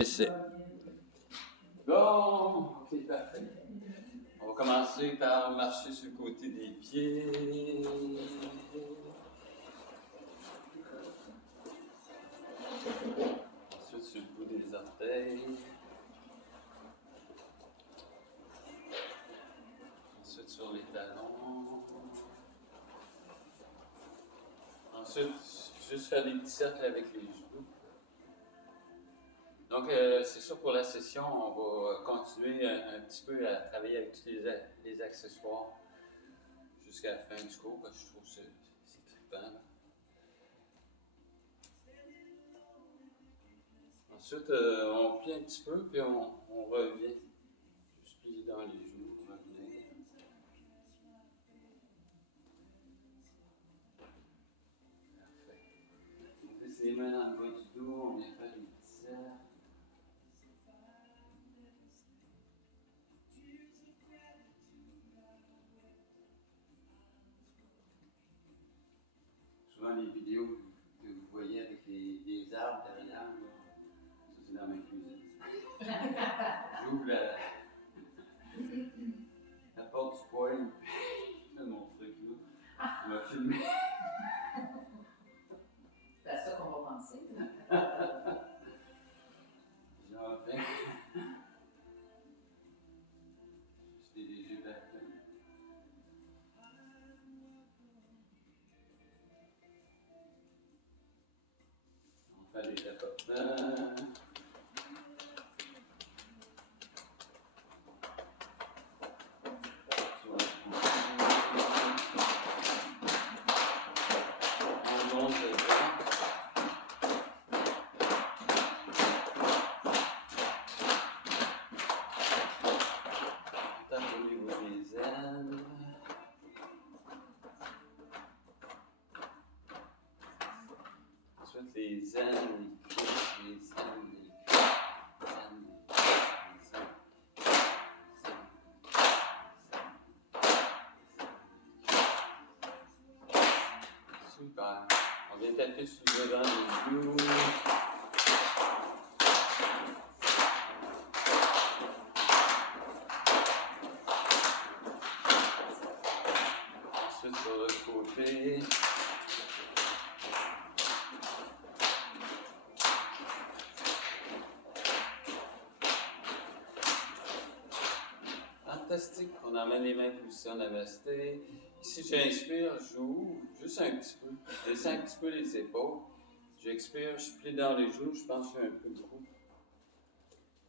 Essai. Bon, ok, parfait. On va commencer par marcher sur le côté des pieds. Ensuite, sur le bout des orteils. Ensuite, sur les talons. Ensuite, juste faire des petits cercles avec les genoux. Donc, c'est ça pour la session. On va continuer un petit peu à travailler avec tous les accessoires jusqu'à la fin du cours, parce que je trouve que c'est trippant. Ensuite, on plie un petit peu, puis on revient. Juste plier dans les genoux, revenir. Parfait. On fait ses mains dans le bas du dos, on vient faire des petits cercles. Souvent, les vidéos que vous voyez avec les arbres derrière, là, ça c'est dans ma cuisine. J'ouvre la porte du poêle, je fais mon truc là. On m'a filmé. C'est à ça qu'on va penser. J'en fais. J'étais léger partout. On fait des tapotements. Ensuite, les ailes, les ailes. Super. On vient taper sur le devant des genoux. Ensuite, sur l'autre côté. Fantastique. On emmène les mains position namasté. Ici, j'inspire, j'ouvre juste un petit peu. Je descends un petit peu les épaules. J'expire, je plie dans les genoux, je pense que j'ai un peu de cou.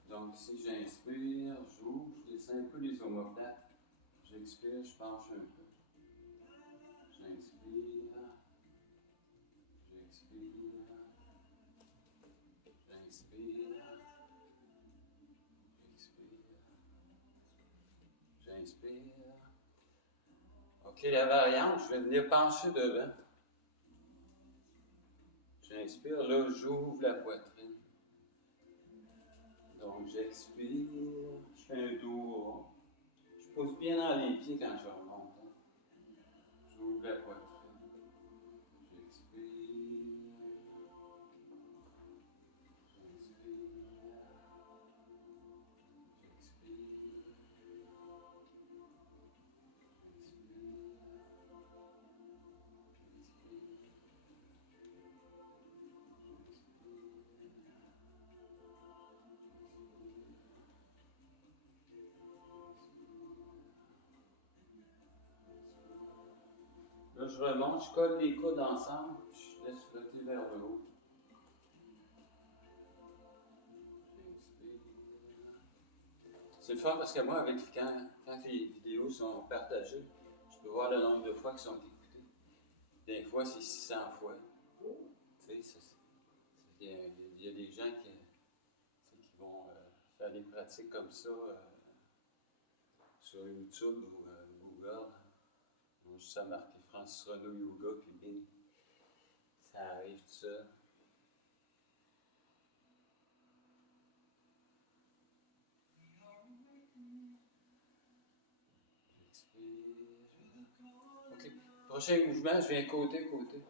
Donc ici, j'inspire, j'ouvre, je descends un peu les omoplates. J'expire, je penche un peu. J'inspire, j'expire, j'inspire, j'expire, j'inspire. OK, la variante, je vais venir pencher devant. J'inspire, là, j'ouvre la poitrine. Donc, j'expire, je fais un dos rond. Je pousse bien dans les pieds quand je remonte. J'ouvre la poitrine. J'expire. J'inspire. Là, je remonte, je colle les coudes ensemble, je laisse flotter vers le haut. C'est le fun parce que moi, quand les vidéos sont partagées, je peux voir le nombre de fois qui sont écoutées. Des fois, c'est 600 fois. Tu sais, il y a des gens qui vont faire des pratiques comme ça sur YouTube ou Google. Ils vont juste à marquer Francis Renaud Yoga, puis bing, ça arrive tout ça. OK. Prochain mouvement, je viens côté-côté.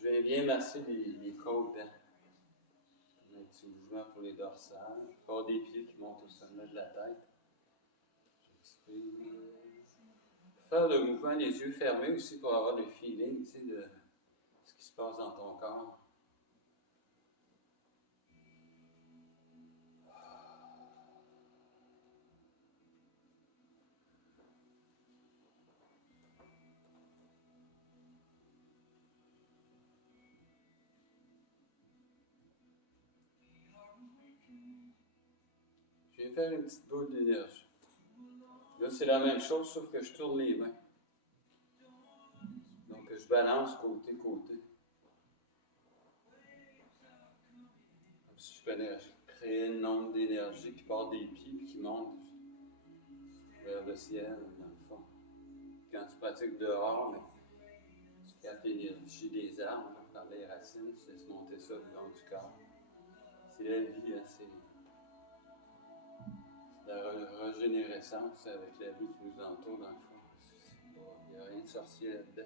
Je viens bien masser les côtes, hein. Un petit mouvement pour les dorsales. Pas des pieds qui montent au sommet de la tête. J'expire. Faire le mouvement les yeux fermés aussi pour avoir le feeling, tu sais, de ce qui se passe dans ton corps. Je vais faire une petite boule d'énergie. Là, c'est la même chose, sauf que je tourne les mains. Donc, je balance côté-côté. Comme si je créais une onde d'énergie qui part des pieds et qui monte vers le ciel, dans le fond. Quand tu pratiques dehors, tu captes l'énergie des arbres, par les racines, tu laisses monter ça le long du corps. C'est la vie, hein, c'est la régénérescence avec la vie qui nous entoure, dans le fond. Il n'y a rien de sorcier là-dedans.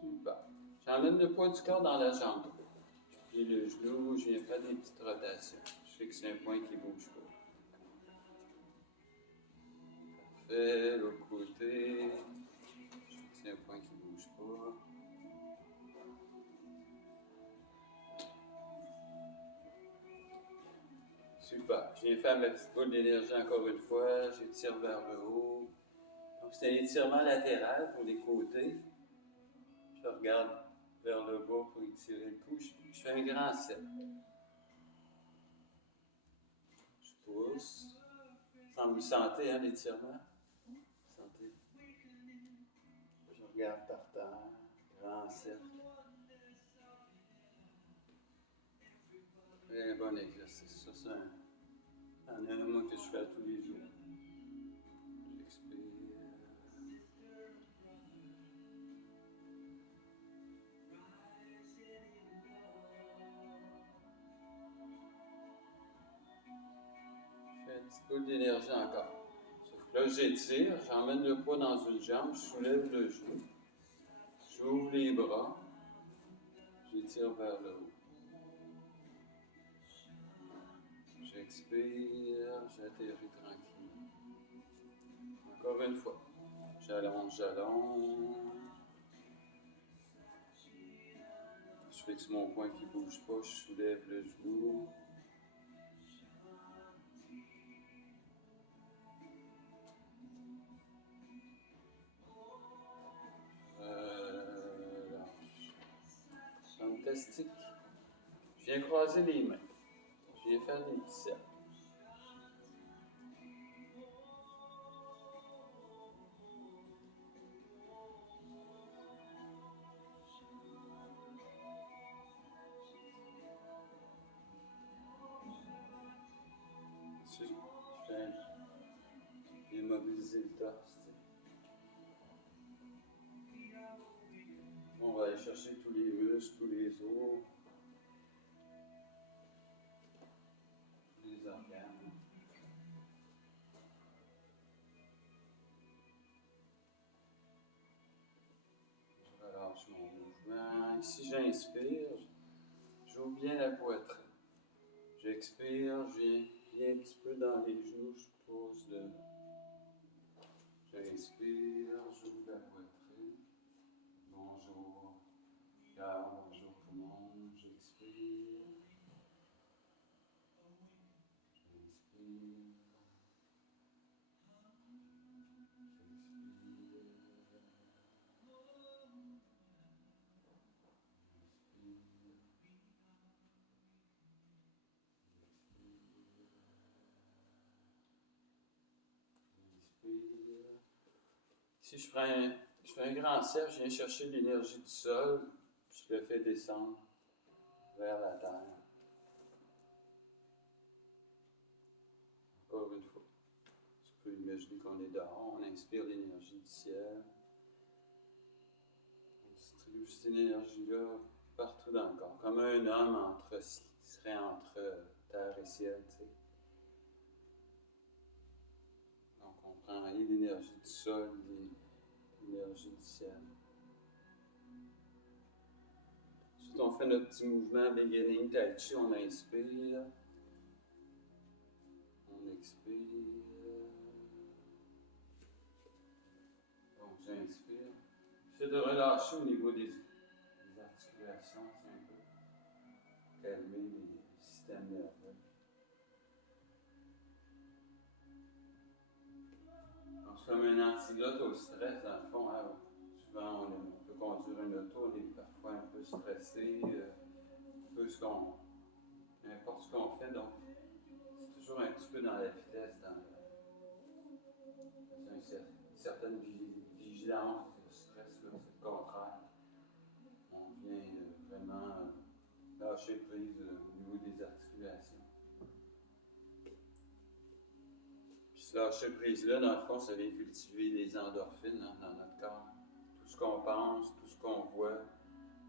Super. J'emmène le poids du corps dans la jambe. J'ai le genou, je viens faire des petites rotations. Je sais que c'est un point qui ne bouge pas. Parfait, l'autre côté. Je sais que c'est un point qui ne bouge pas. Super. Je viens faire ma petite boule d'énergie encore une fois. J'étire vers le haut. Donc, c'est un étirement latéral pour les côtés. Je regarde vers le bas pour étirer le cou. Je fais un grand cercle. Je pousse. Sans vous sentez, hein, l'étirement? Sentez. Je regarde par terre. Grand cercle. Très bon exercice. Ça, c'est un élément que je fais tous les jours. J'expire. Je fais un petit peu d'énergie encore. Sauf que là, j'étire, j'emmène le poids dans une jambe, je soulève le genou, j'ouvre les bras, j'étire vers le haut. J'expire, j'atterris tranquillement. Encore une fois. J'allonge. Je fixe mon poing qui ne bouge pas, je soulève le genou. Lâche. Fantastique. Je viens croiser les mains. Je viens faire des petits cercles. Je viens immobiliser le torse. On va aller chercher tous les muscles, tous les os, les organes. Je relâche mon mouvement. Ici, j'inspire, j'ouvre bien la poitrine. J'expire, je viens un petit peu dans les genoux, je pose le. J'inspire, j'ouvre la poitrine. Bonjour, cœur, bonjour tout le monde. J'expire. J'inspire. Ici, je fais un grand cercle, je viens chercher l'énergie du sol, je le fais descendre vers la terre. Encore une fois, tu peux imaginer qu'on est dehors, on inspire l'énergie du ciel. On distribue cette énergie-là partout dans le corps, comme un homme qui serait entre terre et ciel, tu sais. Donc on prend l'énergie du sol, l'énergie du ciel. Ensuite, on fait notre petit mouvement beginning tai chi, on inspire. On expire. Donc j'inspire. J'essaie de relâcher au niveau des articulations, c'est un peu calmer les systèmes nerveux. Donc c'est comme un antidote au stress, dans le fond. Hein. Souvent, on peut conduire une auto, on est parfois un peu stressé, n'importe ce qu'on fait, donc c'est toujours un petit peu dans la vitesse, dans une certaine vigilance, le stress, là, c'est le contraire. On vient vraiment lâcher prise au niveau des articulations. Puis ce lâcher prise-là, dans le fond, ça vient cultiver les endorphines dans notre corps. Tout ce qu'on pense, tout ce qu'on voit,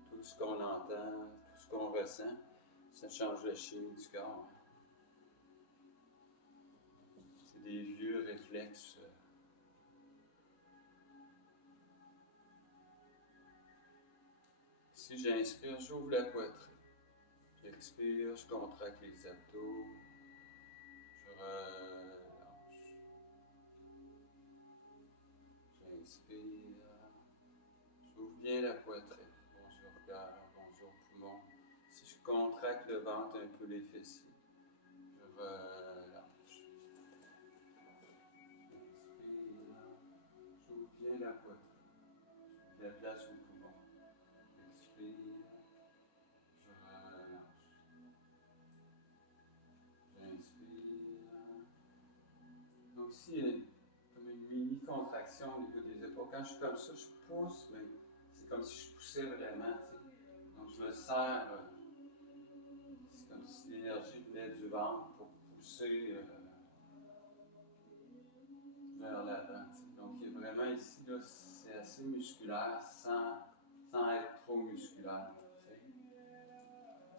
tout ce qu'on entend, tout ce qu'on ressent, ça change la chimie du corps. C'est des vieux réflexes. Si j'inspire, j'ouvre la poitrine. J'expire, je contracte les abdos. Je relâche. J'inspire. J'ouvre bien la poitrine. Bonjour cœur, bonjour poumon. Si je contracte le ventre, un peu les fessiers, je relâche. J'inspire. J'ouvre bien la poitrine. Je la place au poumon. Expire. Je relâche. J'inspire. Donc ici, il y a comme une mini-contraction au niveau des épaules. Quand je suis comme ça, je pousse, mais c'est comme si je poussais vraiment, tu sais. Donc je me serre, c'est comme si l'énergie venait du ventre pour pousser vers l'avant. Tu sais. Donc il y a vraiment ici, là, c'est assez musculaire sans être trop musculaire. Tu sais.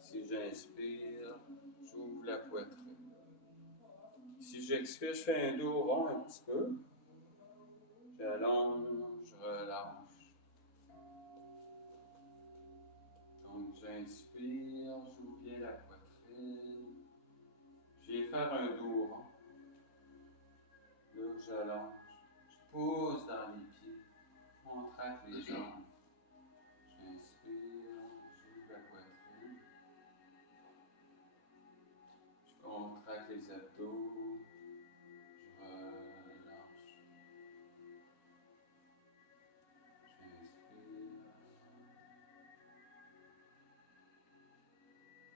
Si j'inspire, j'ouvre la poitrine. Si j'expire, je fais un dos rond un petit peu. J'allonge, je relâche. Donc j'inspire, j'ouvre bien la poitrine. Je viens faire un dos rond. Là, j'allonge. Je pousse dans les pieds. Je contracte les jambes. J'inspire, j'ouvre la poitrine. Je contracte les abdos. Je relâche. J'inspire.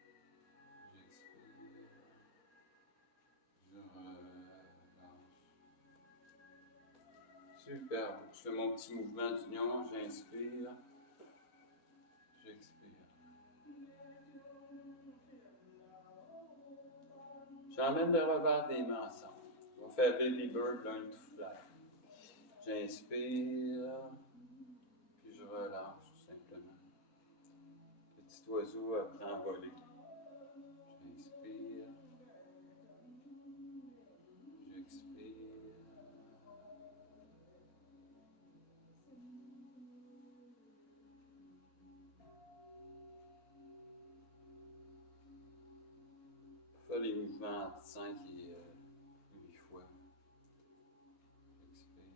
J'expire. Je relâche. Super. Je fais mon petit mouvement d'union. J'inspire. J'expire. J'emmène le revers des mains ensemble. On va faire Baby Bird, l'un tout flat. J'inspire, puis je relâche tout simplement. Petit oiseau apprend à voler. J'inspire, j'expire. Faire les mouvements entre 5 et 8 fois. J'expire.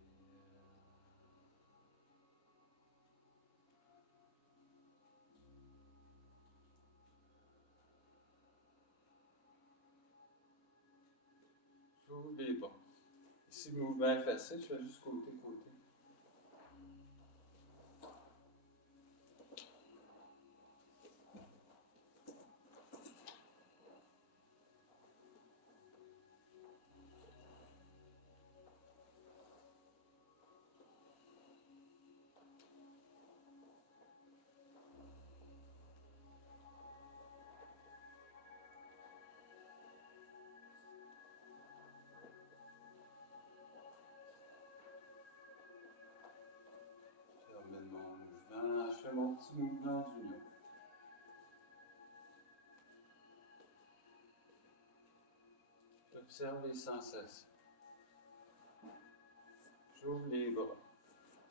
J'ouvre les bras. Ici, le mouvement est facile, je fais juste côté-côté. petit mouvement d'union. J'observe les sensations. J'ouvre les bras.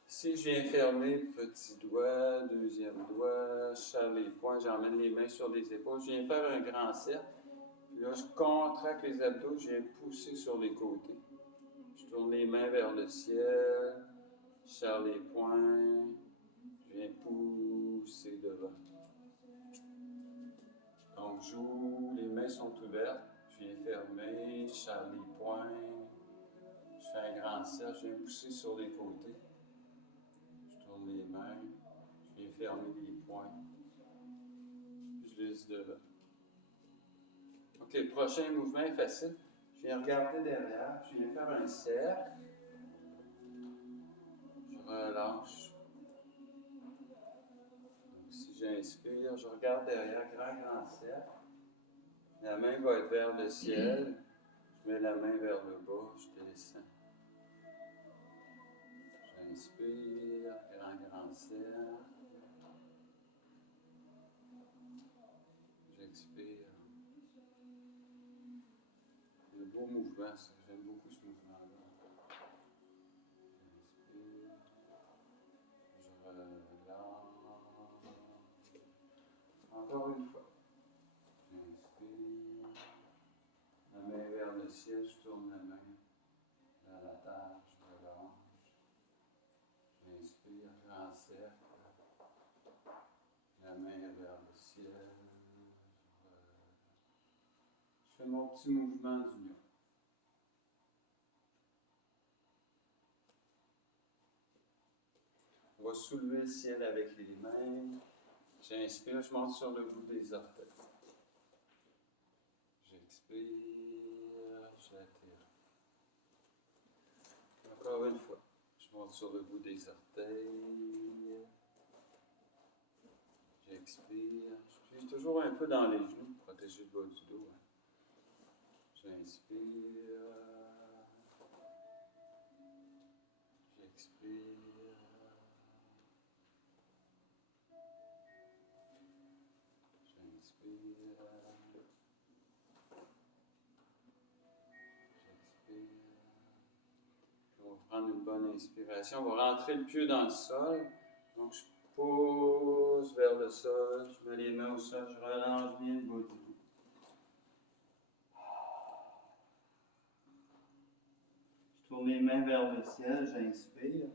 Ici, je viens fermer petit doigt, deuxième doigt, je serre les poings, j'emmène les mains sur les épaules. Je viens faire un grand cercle. Puis là, je contracte les abdos, je viens pousser sur les côtés. Je tourne les mains vers le ciel, je serre les poings, je viens pousser devant. Donc, j'ouvre, les mains sont ouvertes, je viens fermer, je serre les poings, je fais un grand cercle, je viens pousser sur les côtés. Je tourne les mains, je viens fermer les poings, puis je laisse devant. OK, prochain mouvement est facile. Je viens regarder derrière, je viens faire un cercle. Je relâche. Donc, si j'inspire, je regarde derrière, grand cercle. La main va être vers le ciel. Je mets la main vers le bas, je descends. J'inspire, grand cercle. J'expire. C'est un beau mouvement, ça. J'aime beaucoup ce mouvement-là. J'inspire. Je relâche. Encore une fois. J'inspire. La main vers le ciel, je tourne la main vers la terre, je relâche. J'inspire, grand cercle. La main vers le ciel. Je fais mon petit mouvement d'union. On va soulever le ciel avec les mains. J'inspire, je monte sur le bout des orteils. J'expire, j'attire. Encore une fois, je monte sur le bout des orteils. J'expire. Je plie toujours un peu dans les genoux pour protéger le bas du dos. J'inspire. J'expire. J'inspire. J'expire. On va prendre une bonne inspiration. On va rentrer le pied dans le sol. Donc, je pousse vers le sol. Je mets les mains au sol. Je relâche bien le bas du dos. Je tourne les mains vers le ciel. J'inspire.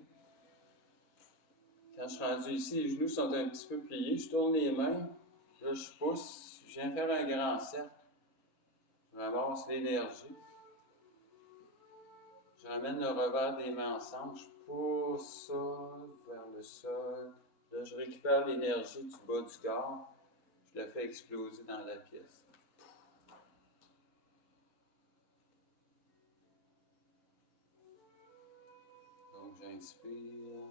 Quand je suis rendu ici, les genoux sont un petit peu pliés. Je tourne les mains. Là, je pousse. Je viens faire un grand cercle. Je ramasse l'énergie. Je ramène le revers des mains ensemble. Je pousse ça vers le sol. Là, je récupère l'énergie du bas du corps. Je la fais exploser dans la pièce. Donc, j'inspire.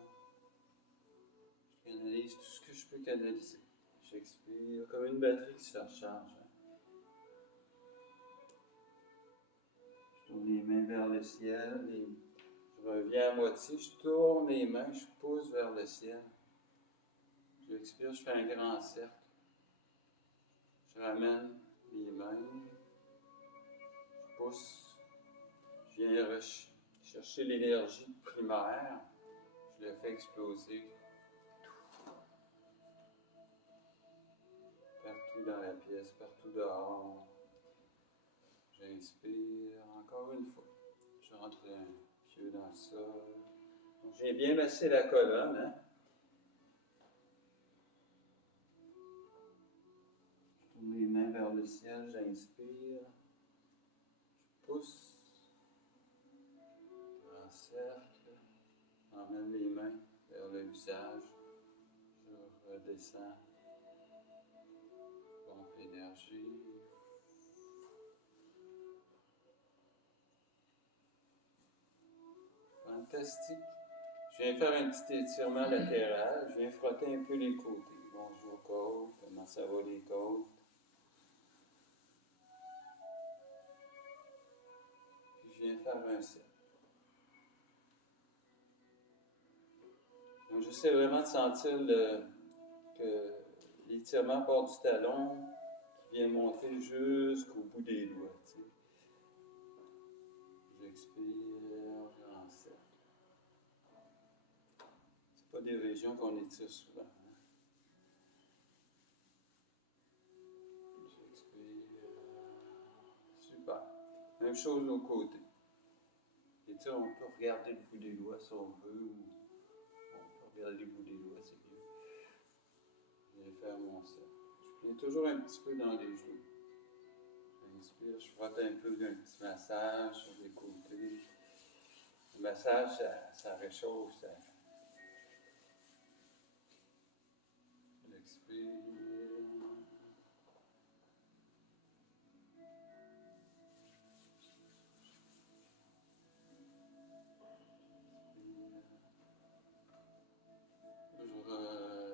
Je canalise tout ce que je peux canaliser. J'expire comme une batterie qui se recharge. Je tourne les mains vers le ciel. Je reviens à moitié. Je tourne les mains. Je pousse vers le ciel. J'expire. Je fais un grand cercle. Je ramène les mains. Je pousse. Je viens chercher l'énergie primaire. Je la fais exploser. Partout dans la pièce, partout dehors. J'inspire encore une fois. Je rentre un pied dans le sol. Donc, j'ai bien massé la colonne. Hein? Je tourne les mains vers le ciel. J'inspire. Je pousse. Grand cercle. J'emmène les mains vers le visage. Je redescends. Pompe l'énergie. Fantastique. Je viens faire un petit étirement latéral. Je viens frotter un peu les côtés. Bonjour côtes. Comment ça va les côtes? Puis je viens faire un cercle. Donc j'essaie vraiment de sentir que l'étirement part du talon qui vient monter jusqu'au bout des doigts. Tu sais. J'expire, j'enserre. C'est pas des régions qu'on étire souvent. Hein? J'expire. Super. Même chose au côté. Et tu sais, on peut regarder le bout des doigts si on veut, ou on peut regarder le bout des doigts, c'est mieux. Je vais faire mon cercle. Je viens toujours un petit peu dans les genoux. J'inspire, je frotte un peu d'un petit massage sur les côtés. Le massage, ça réchauffe, ça. J'expire. Je relâche.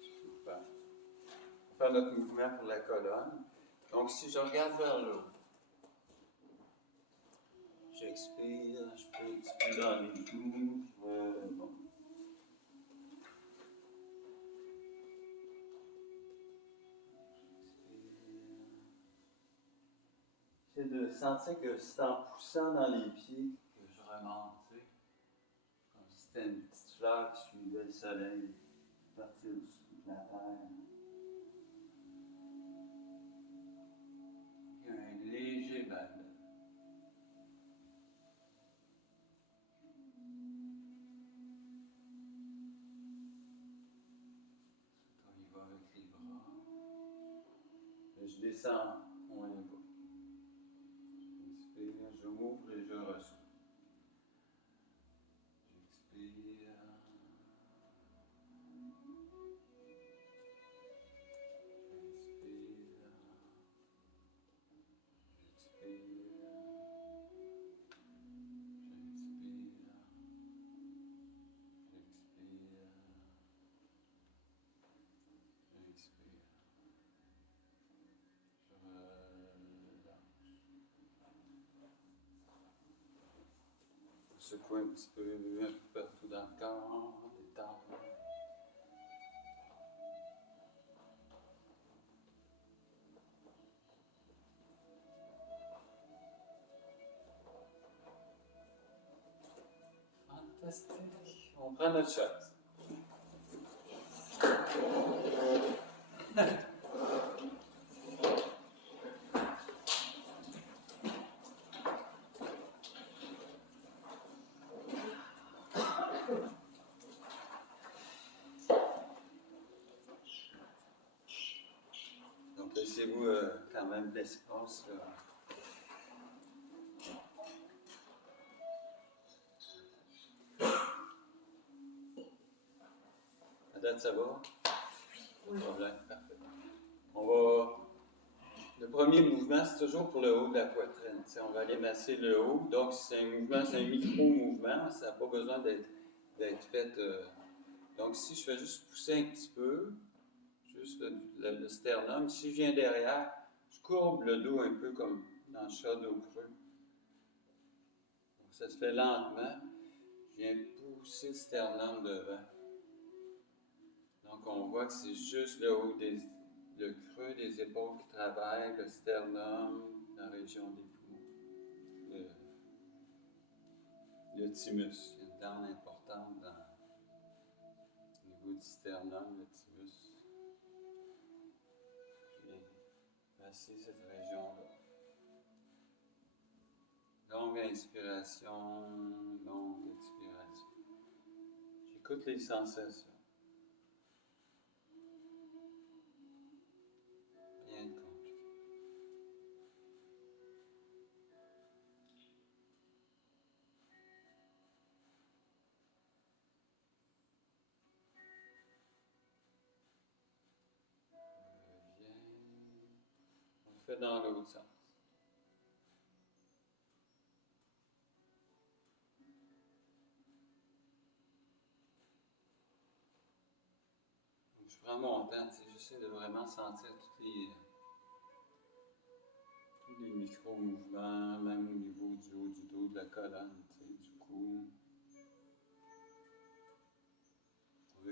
Super. On va faire notre mouvement pour la colonne. Donc, si je regarde vers le haut, j'expire, je peux un petit peu dans les genoux. Bon. J'essaie de sentir que c'est en poussant dans les pieds que je remonte, tu sais. Comme si c'était une petite fleur qui suivait le soleil, partir au-dessus de la terre. Il y a un léger bal. On y va avec les bras. Et je descends moins bas. J'inspire, je m'ouvre et je reçois. J'expire. Secoue un petit peu partout dans le corps, détendre. Fantastique. On prend notre chaise. Donc laissez-vous quand même l'espace. À date, ça va? Oui. Pas de problème, parfait. On va. Le premier mouvement, c'est toujours pour le haut de la poitrine. T'sais, on va aller masser le haut. Donc, c'est un mouvement, c'est un micro-mouvement. Ça n'a pas besoin d'être fait. Donc, si je fais juste pousser un petit peu, juste le sternum, si je viens derrière, je courbe le dos un peu comme dans le chat dos creux. Donc, ça se fait lentement. Je viens pousser le sternum devant. Donc, on voit que c'est juste le creux des épaules qui travaille, le sternum, la région des poumons, le thymus. Il y a une dent importante au niveau du sternum, le thymus. Je viens masser cette région-là. Longue inspiration, longue expiration. J'écoute les sensations. Rien de compliqué. Reviens. On le fait dans l'autre sens. Donc, je prends mon temps, j'essaie de vraiment sentir tous les micro-mouvements, même au niveau du haut du dos, de la colonne, du cou.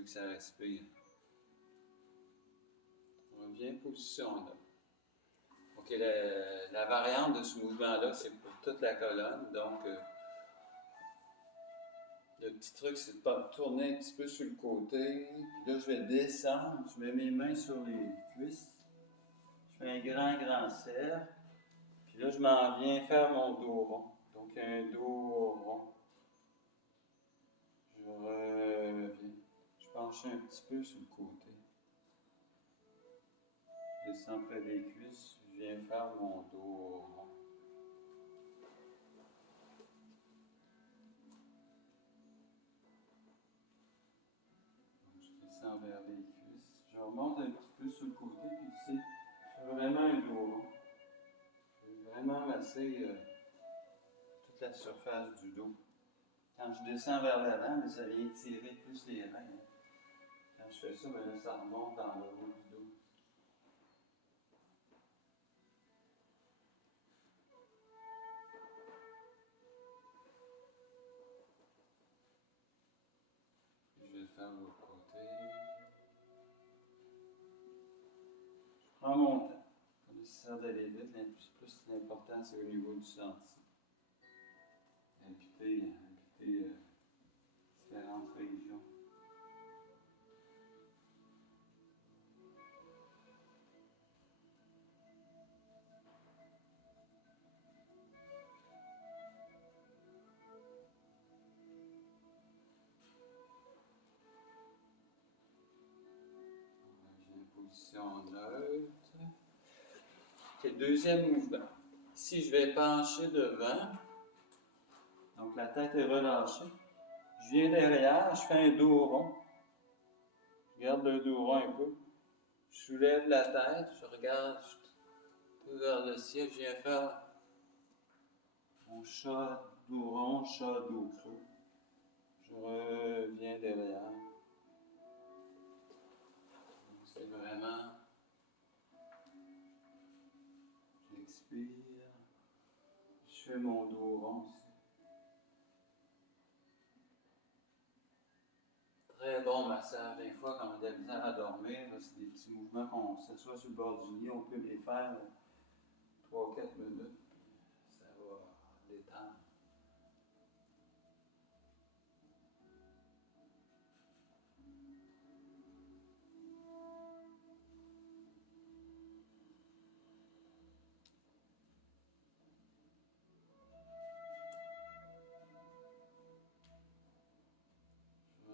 que ça respire. On revient position là. OK, la variante de ce mouvement-là, c'est pour toute la colonne. Donc, le petit truc, c'est de tourner un petit peu sur le côté. Puis là, je vais descendre. Je mets mes mains sur les cuisses. Je fais un grand cercle. Puis là, je m'en viens faire mon dos rond. Donc, un dos rond. Je reviens. Je penche un petit peu sur le côté. Je descends près des cuisses. Je viens faire mon dos rond. Vers les cuisses. Je remonte un petit peu sur le côté, puis ici, je fais vraiment un dos rond. Je vais vraiment masser toute la surface du dos. Quand je descends vers l'avant, ça vient tirer plus les reins. Quand je fais ça, là, ça remonte dans le haut du dos. Puis je vais le faire de l'autre côté. Je prends mon temps. Pas nécessaire d'aller vite, plus l'important c'est au niveau du senti. Imputer différentes régions. Position neutre. OK, deuxième mouvement. Ici, je vais pencher devant. Donc, la tête est relâchée. Je viens derrière, je fais un dos rond. Je garde le dos rond un peu. Je soulève la tête, je regarde un peu vers le ciel. Je viens faire mon chat dos rond, chat dos creux. Je reviens derrière. C'est vraiment... J'expire. Je fais mon dos rond aussi. Très bon massage. Des fois, quand on a de la misère à dormir, c'est des petits mouvements qu'on s'assoit sur le bord du lit, on peut les faire 3-4 minutes. Ça va détendre.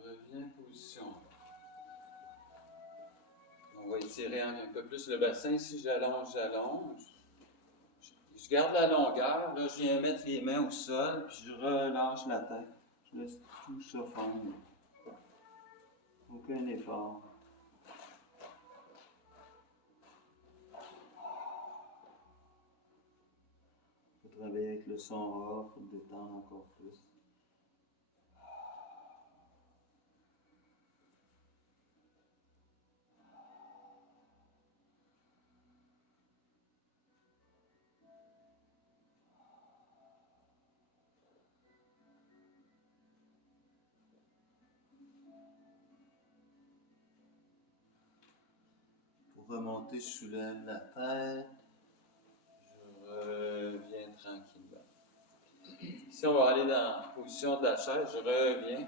Reviens position. On va étirer un peu plus le bassin. Si j'allonge. Je garde la longueur. Là, je viens mettre les mains au sol, puis je relâche la tête. Je laisse tout ça fondre. Aucun effort. Je peux travailler avec le son off pour détendre encore plus. Pour remonter, je soulève la tête. Je reviens tranquillement. Ici, on va aller dans la position de la chaise. Je reviens.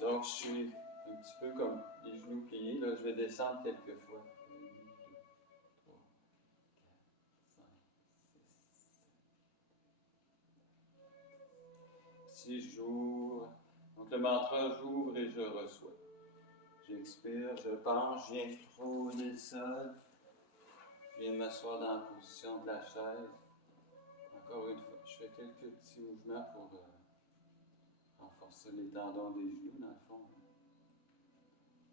Donc, je suis un petit peu comme les genoux pliés. Là, je vais descendre quelques fois. 1, 2, 3, 4, 5, 6, 7. Ici, j'ouvre. Donc, le mantra, j'ouvre et je reçois. J'expire, je penche, je viens frôler le sol. Je viens m'asseoir dans la position de la chaise. Encore une fois, je fais quelques petits mouvements pour renforcer les tendons des genoux, dans le fond.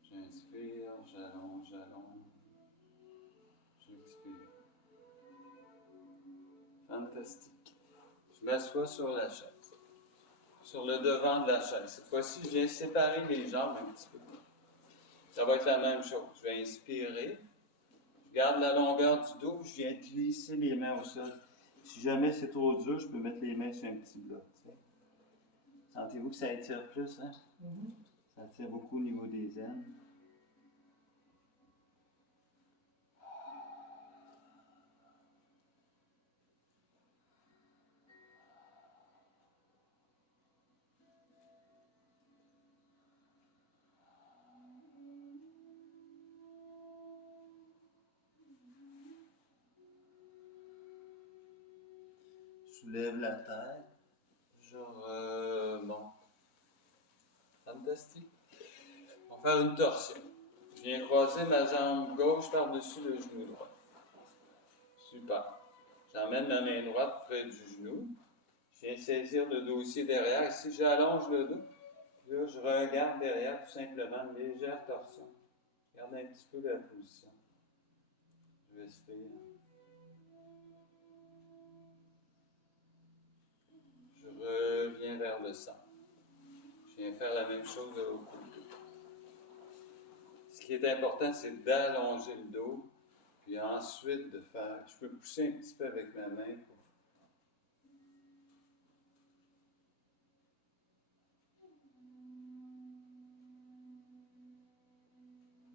J'inspire, j'allonge. J'expire. Fantastique. Je m'assois sur la chaise. Sur le devant de la chaise. Cette fois-ci, je viens séparer les jambes un petit peu. Ça va être la même chose. Je vais inspirer. Je garde la longueur du dos. Je viens glisser les mains au sol. Si jamais c'est trop dur, je peux mettre les mains sur un petit bloc. T'sais. Sentez-vous que ça étire plus, hein? Ça tire beaucoup au niveau des ailes. Soulève la tête. Bon. Fantastique. On va faire une torsion. Je viens croiser ma jambe gauche par-dessus le genou droit. Super. J'emmène ma main droite près du genou. Je viens saisir le dossier derrière. Ici, j'allonge le dos. Puis là, je regarde derrière tout simplement une légère torsion. Regarde un petit peu la position. Je respire. Je reviens vers le centre. Je viens faire la même chose de l'autre côté. Ce qui est important, c'est d'allonger le dos, puis ensuite de faire. Je peux pousser un petit peu avec ma main pour.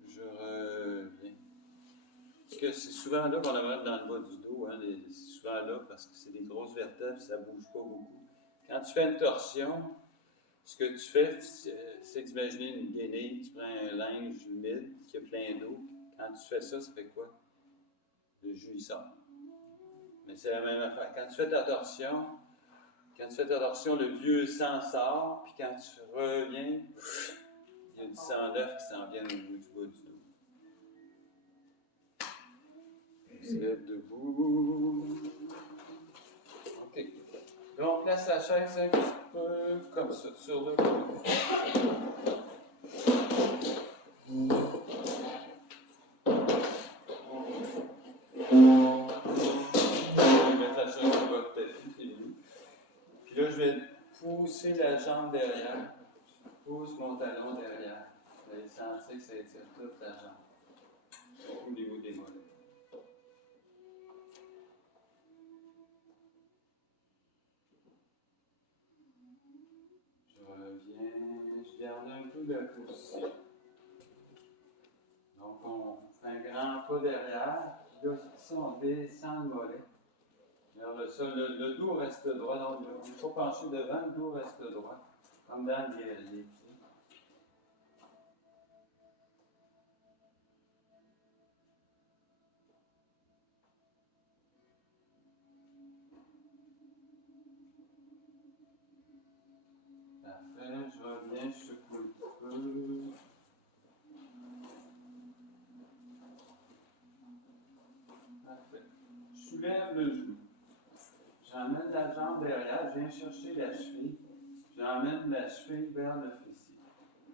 Je reviens. Parce que c'est souvent là qu'on a mal dans le bas du dos, hein, c'est souvent là parce que c'est des grosses vertèbres, ça ne bouge pas beaucoup. Quand tu fais une torsion, ce que tu fais, c'est d'imaginer une guenille, tu prends un linge humide qui a plein d'eau. Quand tu fais ça, ça fait quoi? Le jus, il sort. Mais c'est la même affaire. Quand tu fais ta torsion, le vieux sang sort, puis quand tu reviens, il y a du sang neuf qui s'en vient au bout du bas du dos. On se lève debout. OK. Là, on place la chaise un petit peu comme ça, sur le côté. Je vais mettre la chaise sur votre tapis, c'est mieux. Puis là, je vais pousser la jambe derrière. Je pousse mon talon derrière. Vous allez sentir que ça étire toute la jambe au niveau des mollets. Je reviens, je garde un peu de position. Donc, on fait un grand pas derrière. Puis là, ici, on descend le mollet vers le sol. Le dos reste droit. Donc, on n'est pas penché devant, le dos reste droit. Comme dans le guerrier. Parfait, je reviens, je secoue un petit peu. Parfait. Je soulève le genou. J'emmène la jambe derrière, je viens chercher la cheville. J'emmène la cheville vers le fessier.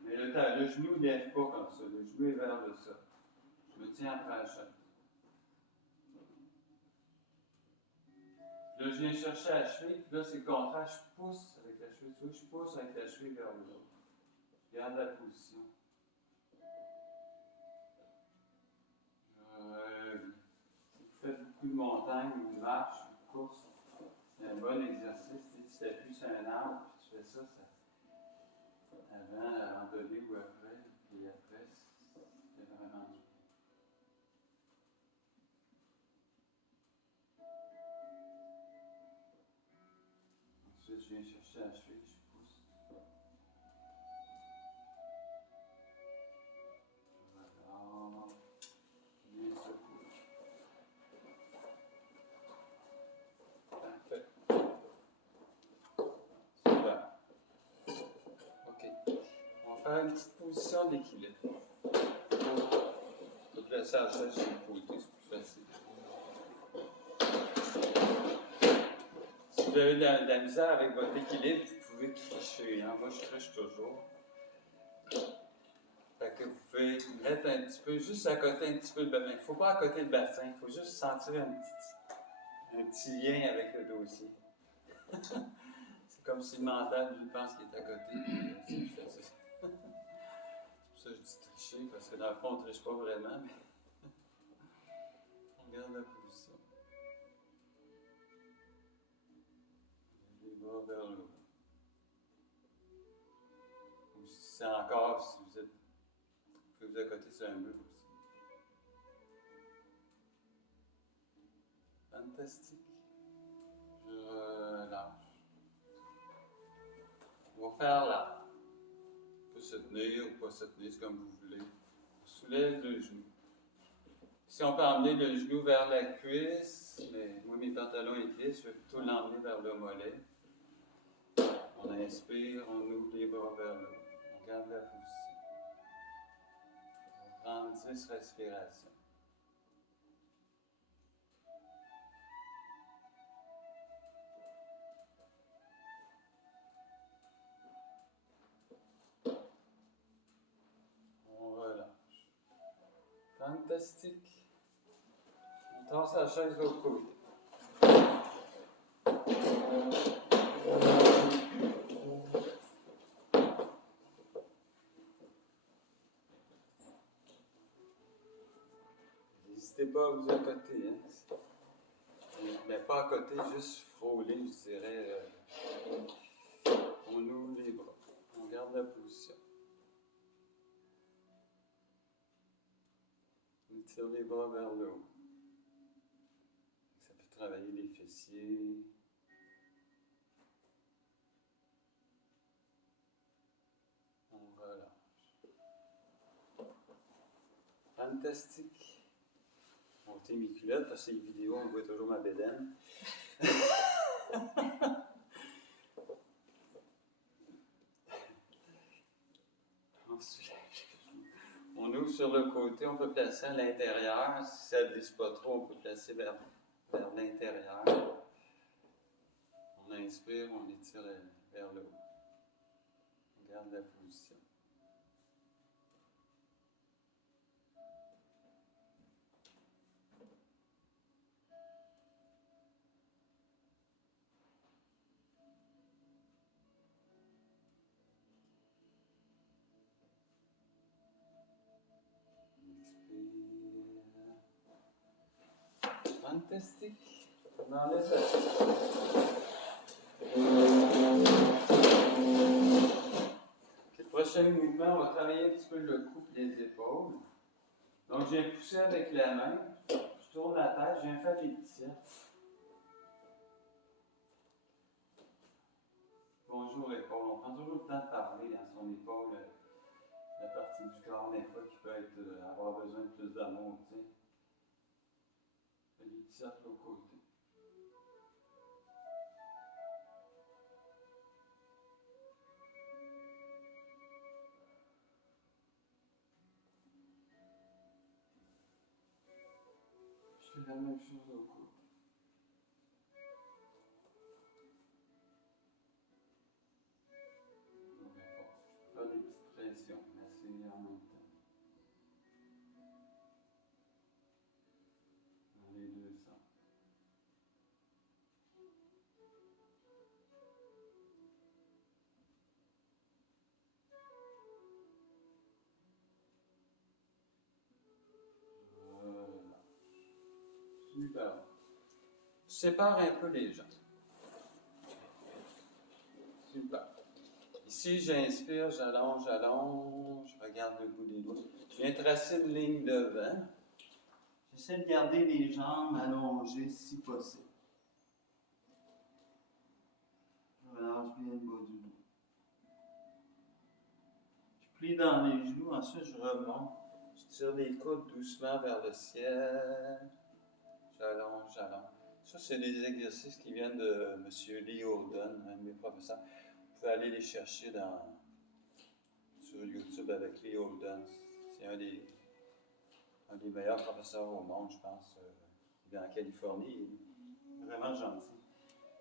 Mais le genou ne lève pas comme ça. Le genou est vers le sol. Je me tiens après la chaise. Là, je viens chercher la cheville, puis là, c'est le contraire. Je pousse avec la cheville. Tu vois, je pousse avec la cheville vers le haut. Je garde la position. Si vous faites beaucoup de montagne ou de marche ou de course, c'est un bon exercice. Tu t'appuies sur un arbre, puis tu fais ça, avant la randonnée ou après, puis après, c'est vraiment bien. Ensuite, je viens chercher la cheville, je pousse. Alors, je viens secouer. Parfait. Super. OK. On va faire une petite position d'équilibre. Je vais placer la chaise sur le côté, c'est plus facile. Si vous avez de la misère avec votre équilibre, vous pouvez tricher. Hein? Moi, je triche toujours. Fait que vous pouvez mettre un petit peu, juste à côté un petit peu le bassin. Il ne faut pas à côté le bassin, il faut juste sentir un petit lien avec le dossier. C'est comme si le mental, lui, pense qu'il est à côté. C'est plus facile. C'est pour ça que je dis tricher, parce que dans le fond, on ne triche pas vraiment, mais on garde la position. Les bras vers le haut. poussez encore si vous êtes. Vous pouvez vous accoter sur un mur aussi. Fantastique. Je relâche. On va faire là. On peut se tenir ou pas se tenir, c'est comme vous voulez. On soulève le genou. Si on peut emmener le genou vers la cuisse, mais moi mes pantalons glissent, je vais plutôt l'emmener vers le mollet. On inspire, on ouvre les bras vers le haut. On garde la position. On va prendre 10 respirations. On relâche. Fantastique. On tasse la chaise de l'autre côté. N'hésitez pas à vous accoter, hein. Mais pas à côté, juste frôler, je dirais. On ouvre les bras. On garde la position. On tire les bras vers le haut. Ça peut travailler les fessiers. On relâche. Fantastique. On ôte mes culottes parce que les vidéos, on voit toujours ma bédaine. On ouvre sur le côté, on peut placer à l'intérieur. Si ça ne glisse pas trop, on peut placer vers l'intérieur. On inspire, on étire vers le haut. On garde la position. Fantastique. On enlève la Le prochain mouvement, on va travailler un petit peu le cou et les épaules. Donc, je viens pousser avec la main. Je tourne la tête, je viens faire des tirs. Bonjour épaule. On prend toujours le temps de parler dans son épaule, la partie du corps, des fois, qui peut avoir besoin de plus d'amour, tu sais. Des cercles aux côtés. Je fais la même chose au côté. Je vais faire des petites pressions, masser en même temps. Dans les deux sens. Voilà. Super. Je sépare un peu les jambes. Super. Ici, j'inspire, j'allonge, je regarde le bout des doigts. Je viens tracer une ligne devant. J'essaie de garder les jambes allongées si possible. Je relâche bien le bas du dos. Je plie dans les genoux, ensuite je remonte. Je tire les coudes doucement vers le ciel. J'allonge. Ça, c'est des exercices qui viennent de M. Lee Holden, un de mes professeurs. Vous pouvez aller les chercher sur YouTube avec Lee Holden. C'est un des meilleurs professeurs au monde, je pense. Il est en Californie. Il est vraiment gentil.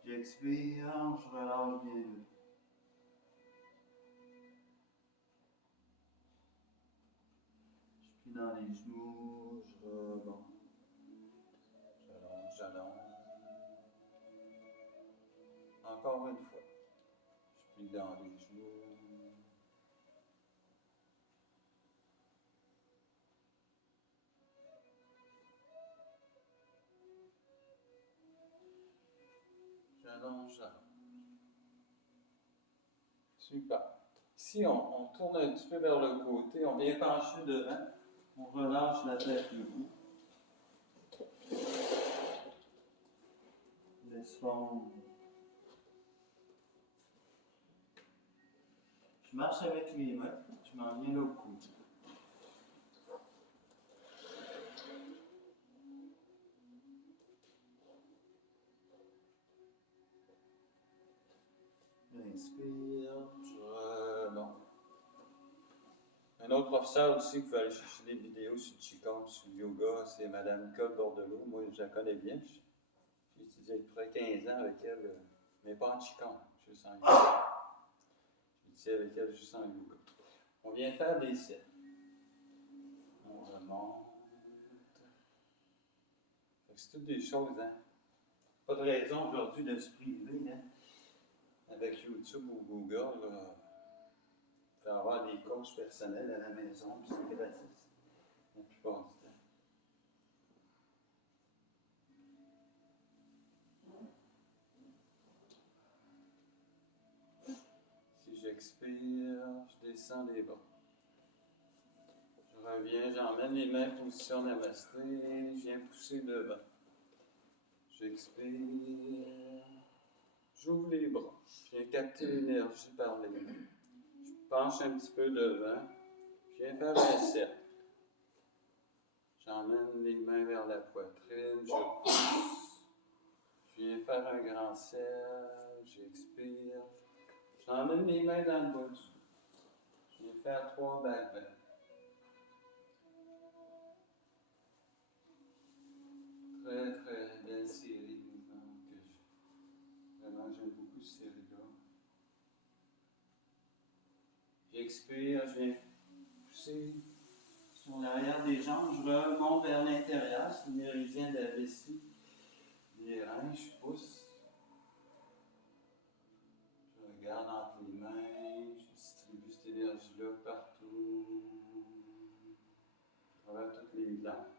J'expire, je relâche bien le dos. Je plie dans les genoux, je remonte. J'allonge. Encore une fois. Je plie dans les genoux. J'allonge. Super. Ici, on tourne un petit peu vers le côté, on vient pencher devant, on relâche la tête debout. Laisse fondre. Je marche avec les mains, je m'en viens l'autre côté. Inspire, bon. Un autre professeur aussi qui veut aller chercher des vidéos sur le Qigong, sur le yoga, c'est Mme Nicole Bordelot. Moi, je la connais bien. J'ai étudié à peu près 15 ans avec elle, mais pas en Qigong, juste en yoga. J'ai étudié avec elle juste en yoga. On vient faire des cercles. On remonte. C'est toutes des choses, hein. Pas de raison aujourd'hui de se priver, hein. Avec YouTube ou Google, là, vous pouvez avoir des coachs personnels à la maison, puis c'est gratis, la plupart du temps. Si j'expire, je descends les bras. Je reviens, j'emmène les mains en position namasté, je viens pousser devant. J'expire, j'ouvre les bras, je viens capter l'énergie par les mains. Je penche un petit peu devant, je viens faire un cercle. J'emmène les mains vers la poitrine, je pousse. Je viens faire un grand cercle, j'expire. J'emmène les mains dans le bas du dos. Je viens faire 3 back-bends. Très, très belle série de mouvements que vraiment j'aime beaucoup cette série-là. J'expire, je viens pousser sur l'arrière des jambes, je remonte vers l'intérieur, c'est le méridien de la vessie. Les reins, je pousse. Je regarde entre les mains, je distribue cette énergie-là partout, à travers toutes les glandes.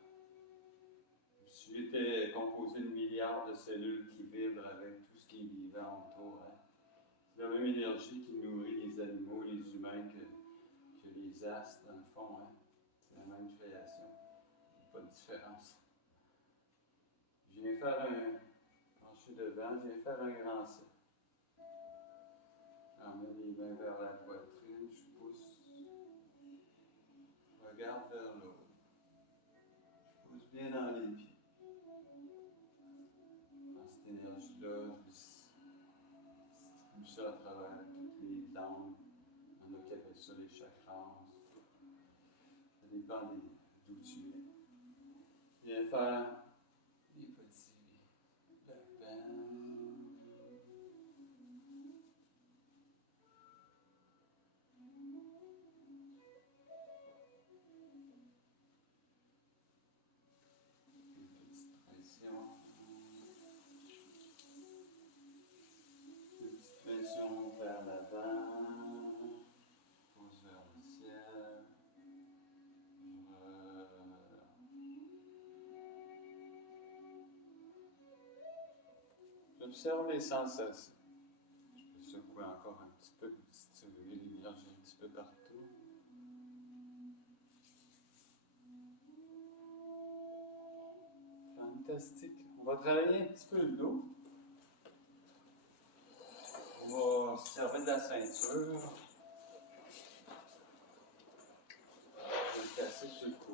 Si j'étais composé de milliards de cellules qui vibrent avec tout ce qui est vivant autour, hein. C'est la même énergie qui nourrit les animaux et les humains que les astres, dans le fond. Hein. C'est la même création. Il n'y a pas de différence. Je viens faire quand je suis devant, je viens faire un grand cercle. J'emmène les mains vers la poitrine, je pousse. Je regarde vers l'eau. Je pousse bien dans les pieds. Dans cette énergie-là, je distribue ça à travers toutes les glandes. On a qui appellent ça les chakras. Ça dépend d'où tu es. Je viens faire des petits back-bends. Vers l'avant, pose vers le ciel, j'observe les sensations. Je peux secouer encore un petit peu, distribuer l'énergie un petit peu partout. Fantastique. On va travailler un petit peu le dos. On va se servir de la ceinture. Je vais le casser sur le côté.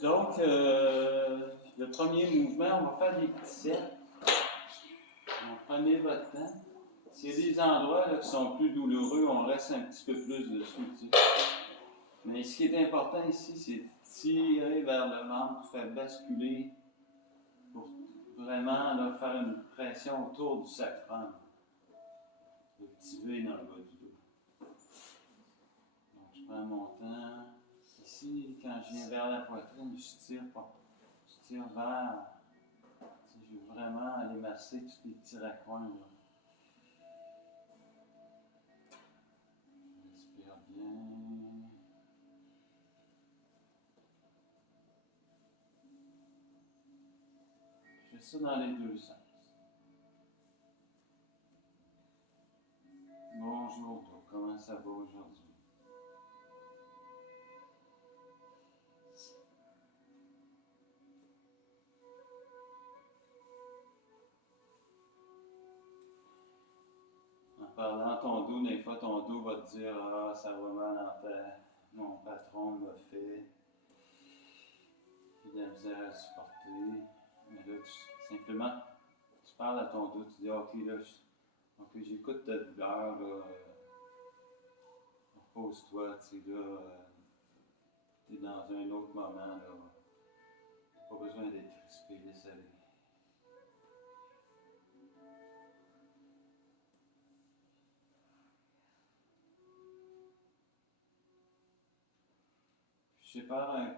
Donc, le premier mouvement, on va faire des petits cercles. Prenez votre temps. S'il y a des endroits là, qui sont plus douloureux, on reste un petit peu plus dessus. Tu sais. Mais ce qui est important ici, c'est de tirer vers le ventre, faire basculer pour vraiment là, faire une pression autour du sacrum. Le petit V dans le bas du dos. Donc, je prends mon temps. Ici, quand je viens vers la poitrine, je tire vers Je veux vraiment aller masser tous les petits raccoins, là. Respire bien. Je fais ça dans les deux sens. Bonjour, dos. Comment ça va aujourd'hui? En parlant à ton dos, des fois ton dos va te dire ah, ça va mal en tête. Mon patron m'a fait. J'ai de la misère à supporter. Mais là, simplement, tu parles à ton dos, tu dis ok, là, ok, j'écoute ta douleur, là. Repose-toi, tu sais, là. T'es dans un autre moment, là. T'as pas besoin d'être crispé, laisse aller. Je sépare un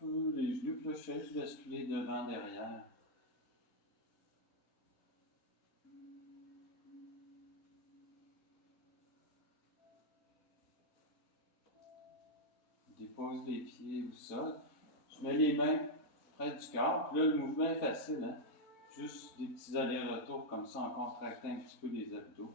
peu les genoux, puis là, je fais juste basculer devant, derrière. Je dépose les pieds au sol. Je mets les mains près du corps, puis là, le mouvement est facile, hein? Juste des petits allers-retours comme ça en contractant un petit peu les abdos.